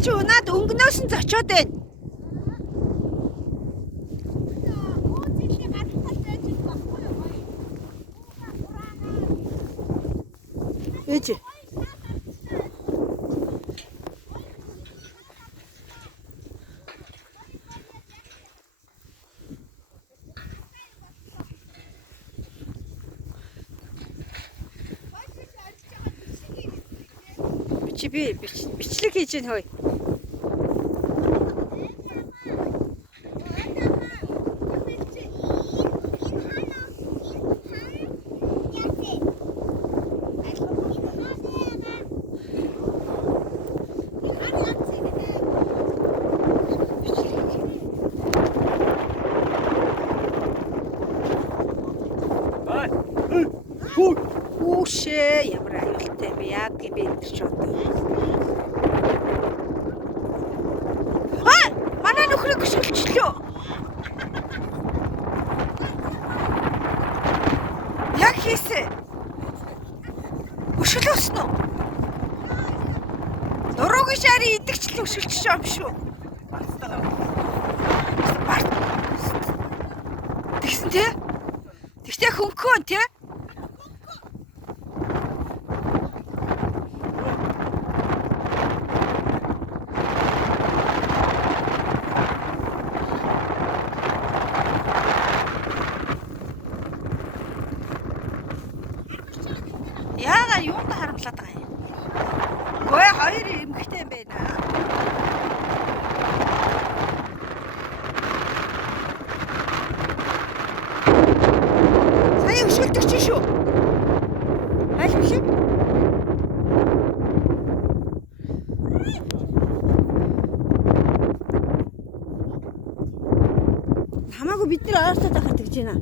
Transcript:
чи унаад өнгнөөс нь зочоод байна. Ээж. Чи би бичлэг хийж гин хөөе. Хүүшээ ямар аюултай би яадгийн би энэ ч одоо. Манай нөхрийг хөшгөлчлөө. Яг хийсэн. Хөшгөлөөсөн үү? Нуруугийн шаарын идэгчлэн хөшгөлчих юм шүү. Тэгсэн тий? Тэгтээ хөнгөн тий? Яагаад юунд харамлаад байгаа юм? Гой хоёр эмэгтэй юм байна. Сая өшөлдөг чи шүү. Аль биш юм? Хамаагүй бид нар ойртоод байхад тэгж байна.